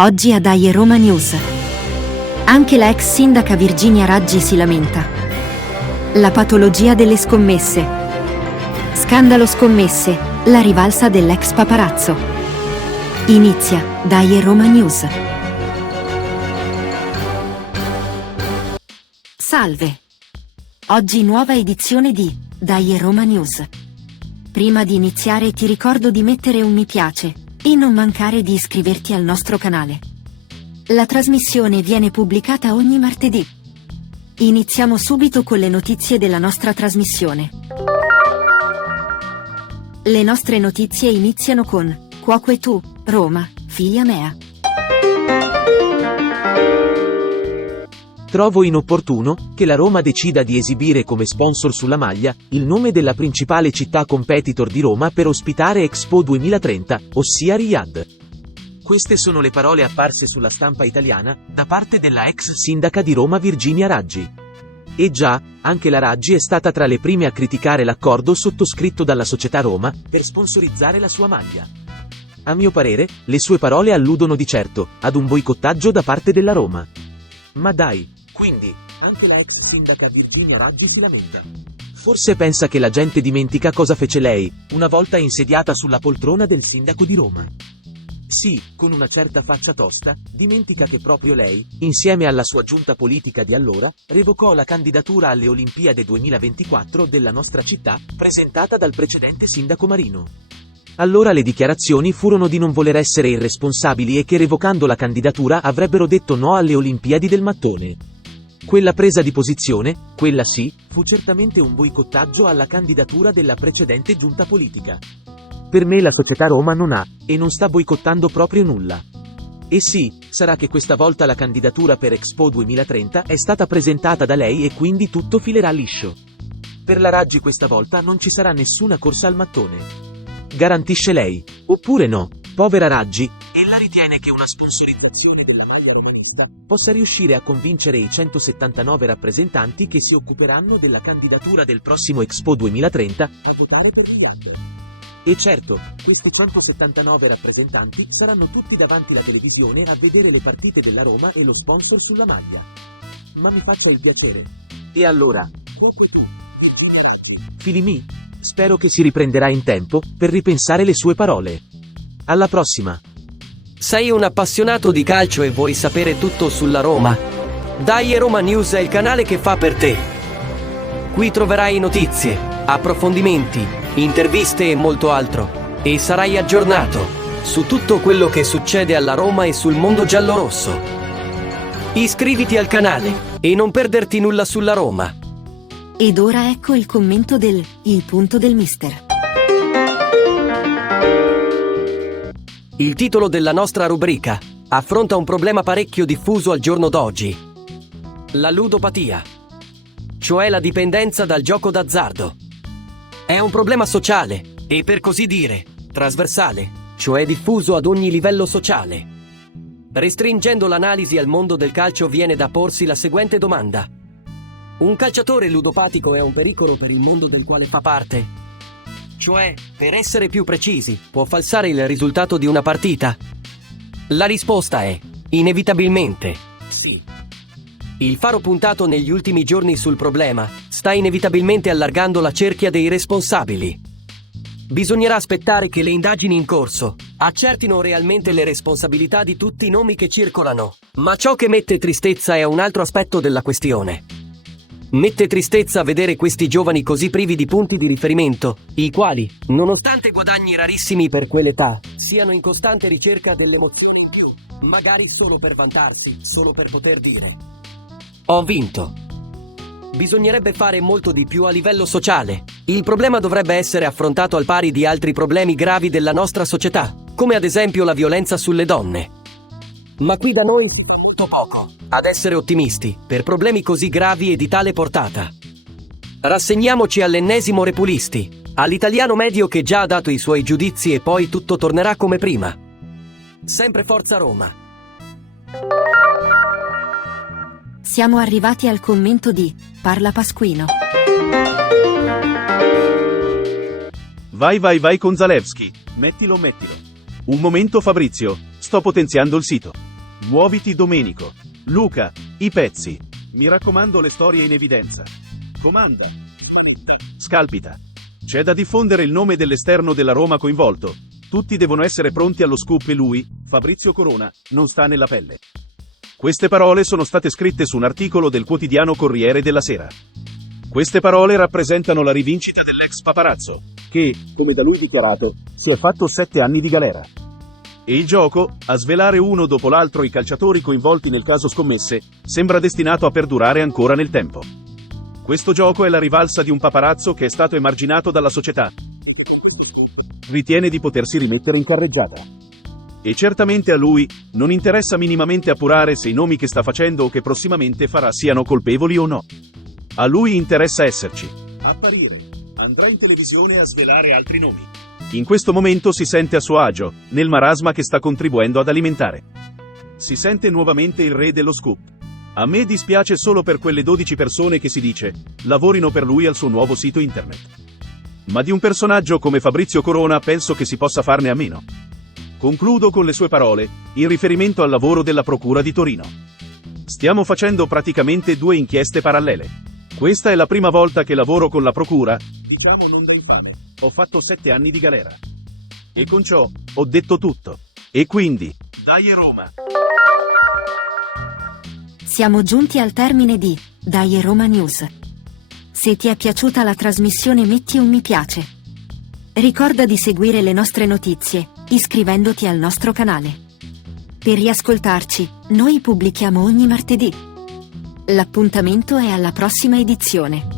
Oggi a Dai Roma News. Anche la ex sindaca Virginia Raggi si lamenta. La patologia delle scommesse. Scandalo scommesse, la rivalsa dell'ex paparazzo. Inizia Dai Roma News. Salve! Oggi nuova edizione di Dai Roma News. Prima di iniziare ti ricordo di mettere un mi piace e non mancare di iscriverti al nostro canale. La trasmissione viene pubblicata ogni martedì. Iniziamo subito con le notizie della nostra trasmissione. Le nostre notizie iniziano con Cuoco e tu, Roma, figlia mea. Trovo inopportuno che la Roma decida di esibire come sponsor sulla maglia il nome della principale città competitor di Roma per ospitare Expo 2030, ossia Riyadh. Queste sono le parole apparse sulla stampa italiana da parte della ex sindaca di Roma Virginia Raggi. E già, anche la Raggi è stata tra le prime a criticare l'accordo sottoscritto dalla società Roma per sponsorizzare la sua maglia. A mio parere, le sue parole alludono di certo ad un boicottaggio da parte della Roma. Ma dai, quindi, anche la ex sindaca Virginia Raggi si lamenta. Forse pensa che la gente dimentica cosa fece lei, una volta insediata sulla poltrona del sindaco di Roma. Sì, con una certa faccia tosta, dimentica che proprio lei, insieme alla sua giunta politica di allora, revocò la candidatura alle Olimpiadi 2024 della nostra città, presentata dal precedente sindaco Marino. Allora le dichiarazioni furono di non voler essere irresponsabili e che revocando la candidatura avrebbero detto no alle Olimpiadi del mattone. Quella presa di posizione, quella sì, fu certamente un boicottaggio alla candidatura della precedente giunta politica. Per me la società Roma non ha, e non sta boicottando proprio nulla. E sì, sarà che questa volta la candidatura per Expo 2030 è stata presentata da lei e quindi tutto filerà liscio. Per la Raggi questa volta non ci sarà nessuna corsa al mattone. Garantisce lei, oppure no? Povera Raggi, ella ritiene che una sponsorizzazione della maglia romanista possa riuscire a convincere i 179 rappresentanti che si occuperanno della candidatura del prossimo Expo 2030 a votare per Riyadh. E certo, questi 179 rappresentanti saranno tutti davanti la televisione a vedere le partite della Roma e lo sponsor sulla maglia. Ma mi faccia il piacere. E allora? Fili mi? Spero che si riprenderà in tempo per ripensare le sue parole. Alla prossima. Sei un appassionato di calcio e vuoi sapere tutto sulla Roma? Dai Roma News è il canale che fa per te. Qui troverai notizie, approfondimenti, interviste e molto altro. E sarai aggiornato su tutto quello che succede alla Roma e sul mondo giallorosso. Iscriviti al canale e non perderti nulla sulla Roma. Ed ora ecco il commento Il punto del mister. Il titolo della nostra rubrica affronta un problema parecchio diffuso al giorno d'oggi. La ludopatia, cioè la dipendenza dal gioco d'azzardo. È un problema sociale e per così dire trasversale, cioè diffuso ad ogni livello sociale. Restringendo l'analisi al mondo del calcio viene da porsi la seguente domanda. Un calciatore ludopatico è un pericolo per il mondo del quale fa parte? Cioè, per essere più precisi, può falsare il risultato di una partita? La risposta è, inevitabilmente, sì. Il faro puntato negli ultimi giorni sul problema sta inevitabilmente allargando la cerchia dei responsabili. Bisognerà aspettare che le indagini in corso accertino realmente le responsabilità di tutti i nomi che circolano, ma ciò che mette tristezza è un altro aspetto della questione. Mette tristezza vedere questi giovani così privi di punti di riferimento, i quali, nonostante guadagni rarissimi per quell'età, siano in costante ricerca dell'emozione, magari solo per vantarsi, solo per poter dire «Ho vinto». Bisognerebbe fare molto di più a livello sociale. Il problema dovrebbe essere affrontato al pari di altri problemi gravi della nostra società, come ad esempio la violenza sulle donne. Ma qui da noi poco ad essere ottimisti per problemi così gravi e di tale portata. Rassegniamoci all'ennesimo Repulisti, all'italiano medio che già ha dato i suoi giudizi e poi tutto tornerà come prima. Sempre Forza Roma. Siamo arrivati al commento di Parla Pasquino. Vai con Zalewski, mettilo. Un momento Fabrizio, sto potenziando il sito. Muoviti Domenico. Luca, i pezzi. Mi raccomando, le storie in evidenza. Comanda. Scalpita. C'è da diffondere il nome dell'esterno della Roma coinvolto. Tutti devono essere pronti allo scoop e lui, Fabrizio Corona, non sta nella pelle. Queste parole sono state scritte su un articolo del quotidiano Corriere della Sera. Queste parole rappresentano la rivincita dell'ex paparazzo, che, come da lui dichiarato, si è fatto 7 anni di galera. E il gioco, a svelare uno dopo l'altro i calciatori coinvolti nel caso scommesse, sembra destinato a perdurare ancora nel tempo. Questo gioco è la rivalsa di un paparazzo che è stato emarginato dalla società. Ritiene di potersi rimettere in carreggiata. E certamente a lui non interessa minimamente appurare se i nomi che sta facendo o che prossimamente farà siano colpevoli o no. A lui interessa esserci. Apparire. Andrà in televisione a svelare altri nomi. In questo momento si sente a suo agio, nel marasma che sta contribuendo ad alimentare. Si sente nuovamente il re dello scoop. A me dispiace solo per quelle 12 persone che si dice, lavorino per lui al suo nuovo sito internet. Ma di un personaggio come Fabrizio Corona penso che si possa farne a meno. Concludo con le sue parole, in riferimento al lavoro della Procura di Torino. Stiamo facendo praticamente 2 inchieste parallele. Questa è la prima volta che lavoro con la Procura, diciamo non da infame. Ho fatto 7 anni di galera. E con ciò, ho detto tutto. E quindi, dai Roma! Siamo giunti al termine di Dai Roma News. Se ti è piaciuta la trasmissione metti un mi piace. Ricorda di seguire le nostre notizie, iscrivendoti al nostro canale. Per riascoltarci, noi pubblichiamo ogni martedì. L'appuntamento è alla prossima edizione.